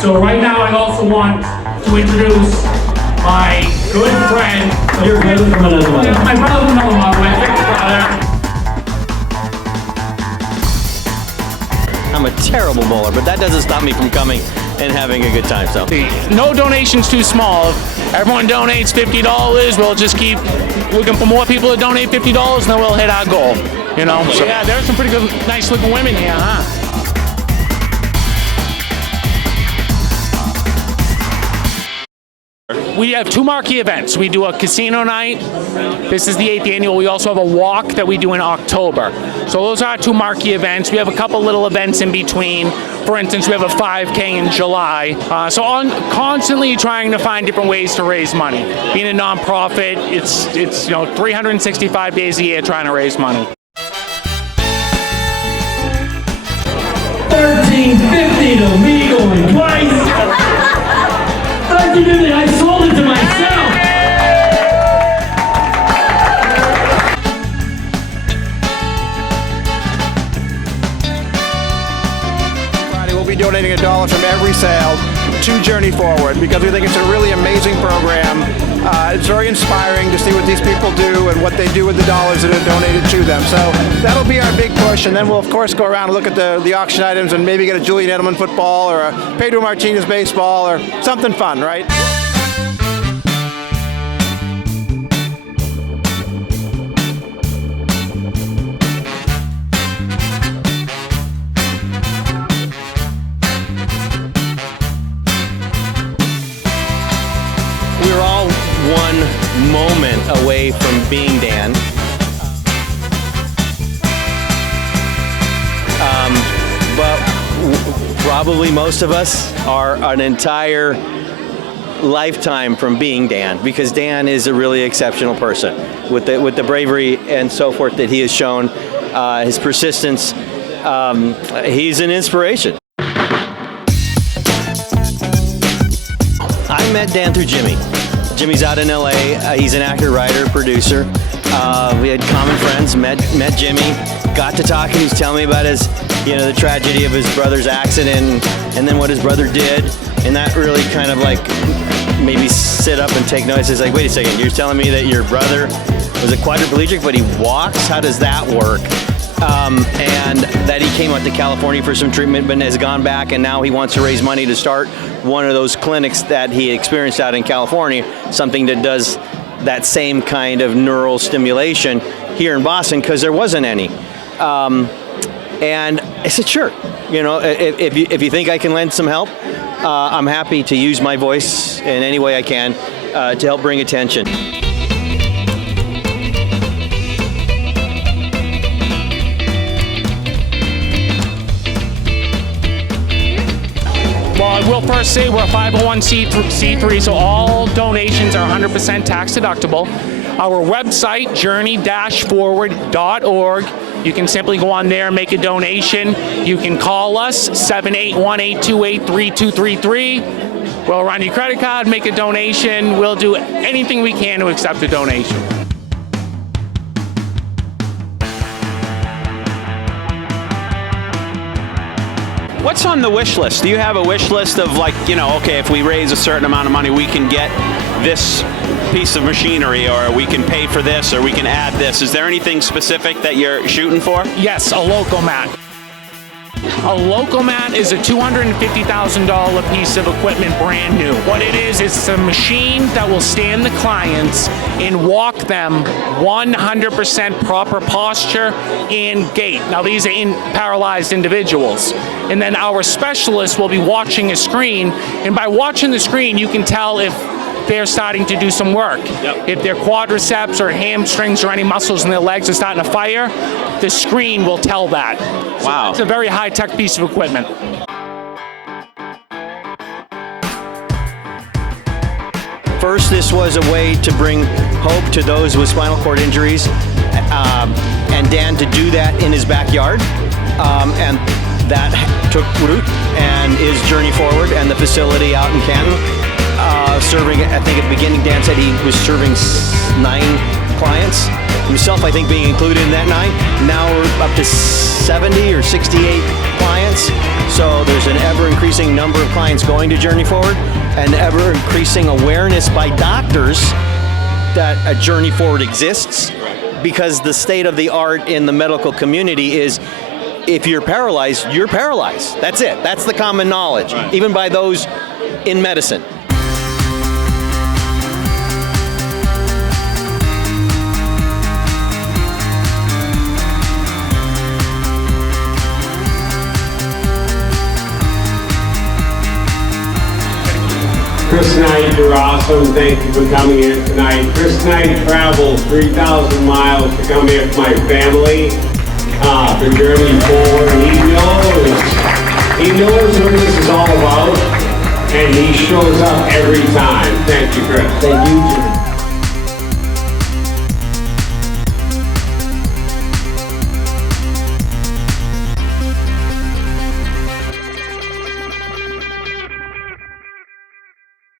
So right now I also want to introduce my good friend. Your brother from another mother. My brother from another mother, my big brother. I'm a terrible bowler, but that doesn't stop me from coming and having a good time. So no donation's too small. If everyone donates $50, we'll just keep looking for more people to donate $50, and then we'll hit our goal. You know. So, yeah, there's some pretty good, nice-looking women here, huh? We have two marquee events. We do a casino night. This is the 8th annual. We also have a walk that we do in October. So those are our two marquee events. We have a couple little events in between. For instance, we have a 5K in July. So constantly trying to find different ways to raise money. Being a nonprofit, it's 365 days a year trying to raise money. $13.50 to me going twice. I sold it to myself. Friday, we'll be donating $1 from every sale to Journey Forward because we think it's a really amazing program. It's very inspiring to see what these people do and what they do with the dollars that are donated to them. So that'll be our big push, and then we'll of course go around and look at the auction items and maybe get a Julian Edelman football or a Pedro Martinez baseball or something fun, right? we're all one moment away from being Dan. But probably most of us are an entire lifetime from being Dan, because Dan is a really exceptional person with the bravery and so forth that he has shown, his persistence. He's an inspiration. I met Dan through Jimmy. Jimmy's out in LA. He's an actor, writer, producer. We had common friends, met Jimmy, got to talk, and he was telling me about his, the tragedy of his brother's accident and then what his brother did. And that really kind of like made me sit up and take notice. It's like, wait a second, you're telling me that your brother was a quadriplegic, but he walks? How does that work? And that he came out to California for some treatment, but has gone back, and now he wants to raise money to start one of those clinics that he experienced out in California, something that does that same kind of neural stimulation here in Boston, because there wasn't any. And I said, sure, if you think I can lend some help, I'm happy to use my voice in any way I can to help bring attention. Well, I will first say we're a 501c3, so all donations are 100% tax deductible. Our website, journey-forward.org. You can simply go on there and make a donation. You can call us, 781-828-3233. We'll run your credit card, make a donation. We'll do anything we can to accept a donation. What's on the wish list? Do you have a wish list of okay, if we raise a certain amount of money, we can get this piece of machinery, or we can pay for this, or we can add this? Is there anything specific that you're shooting for? Yes, a Locomat. A Locomat is a $250,000 piece of equipment, brand new. What it is, it's a machine that will stand the clients and walk them 100% proper posture and gait. Now, these are paralyzed individuals. And then our specialist will be watching a screen, and by watching the screen, you can tell if they're starting to do some work. Yep. If their quadriceps or hamstrings or any muscles in their legs are starting to fire, the screen will tell that. Wow. So it's a very high-tech piece of equipment. First, this was a way to bring hope to those with spinal cord injuries, and Dan to do that in his backyard, and that took root and is Journey Forward and the facility out in Canton. Serving, I think at the beginning, Dan said he was serving 9 clients, himself I think being included in that night. Now we're up to 70 or 68 clients. So there's an ever-increasing number of clients going to Journey Forward, and ever-increasing awareness by doctors that a Journey Forward exists, because the state of the art in the medical community is if you're paralyzed, you're paralyzed. That's it. That's the common knowledge, even by those in medicine. Chris Knight, you're awesome. Thank you for coming here tonight. Chris Knight traveled 3,000 miles to come here with my family for Journey Forward. He knows what this is all about, and he shows up every time. Thank you, Chris. Thank you.